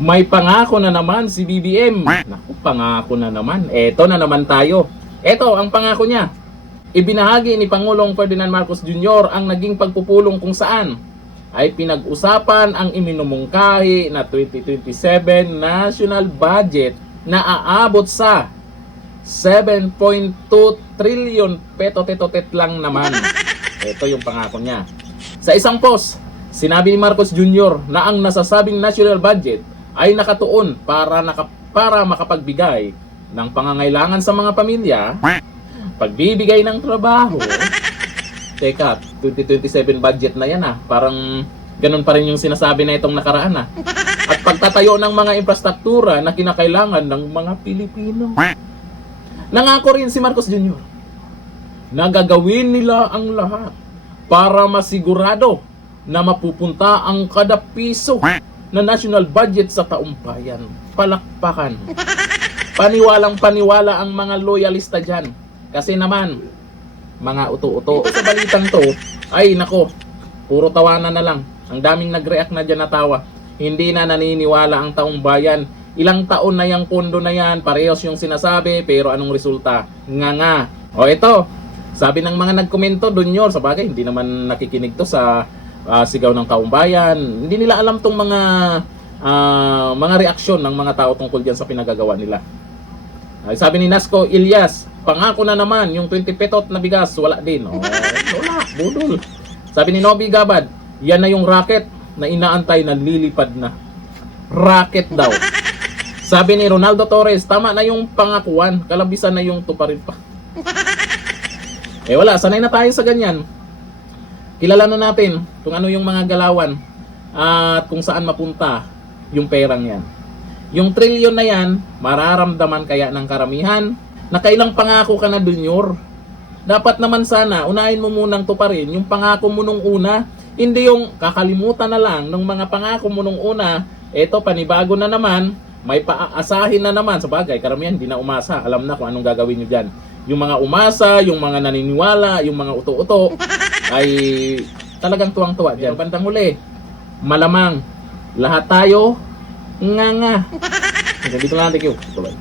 May pangako na naman si BBM. Naku, pangako na naman. Eto na naman tayo. Eto ang pangako niya. Ibinahagi ni Pangulong Ferdinand Marcos Jr. ang naging pagpupulong kung saan ay pinag-usapan ang iminumungkahi na 2027 national budget na aabot sa 7.2 trillion peso lang naman. Ito yung pangako niya. Sa isang post, sinabi ni Marcos Jr. na ang nasasabing national budget ay nakatuon para makapagbigay ng pangangailangan sa mga pamilya, pagbibigay ng trabaho. Teka, 2027 budget na yan Parang ganun pa rin yung sinasabi na itong nakaraan At pagtatayo ng mga infrastruktura na kinakailangan ng mga Pilipino. Nangako rin si Marcos Jr. na gagawin nila ang lahat para masigurado na mapupunta ang kada piso na national budget sa taong bayan. Palakpakan. Paniwalang paniwala ang mga loyalista dyan. Kasi naman, mga uto-uto. Sa balitang to, ay nako, puro tawanan na lang. Ang daming nag-react na dyan na tawa. Hindi na naniniwala ang taong bayan. Ilang taon na yung pondo na yan, parehos yung sinasabi, pero anong resulta? Nga. O ito, sabi ng mga nagkomento doon yun, sa bagay, hindi naman nakikinig to sa sigaw ng taong bayan. Hindi nila alam tong mga reaksyon ng mga tao tungkol dyan sa pinagagawa nila. Sabi ni Nasco Ilyas, pangako na naman yung 20 petot na bigas, wala din. Wala, budol. Sabi ni Nobby Gabad, yan na yung rocket na inaantay na lilipad na. Rocket daw. Sabi ni Ronaldo Torres, tama na yung pangakuan, kalabisan na yung tuparin pa. Wala, sanay na tayo sa ganyan. Kilala na natin kung ano yung mga galawan at kung saan mapunta yung perang yan. Yung trilyon na yan, mararamdaman kaya ng karamihan na kailang pangako ka na, Junior. Dapat naman sana, unahin mo munang tuparin yung pangako mo nung una. Hindi yung kakalimutan na lang ng mga pangako mo nung una. Eto, panibago na naman, may paasahin na naman. Sa bagay, karamihan hindi na umasa. Alam na kung anong gagawin nyo dyan. Yung mga umasa, yung mga naniniwala, yung mga uto-uto, ay talagang tuwang-tuwa dyan. Bandang huli, malamang lahat tayo nga. Dito lang, thank you. Bye-bye.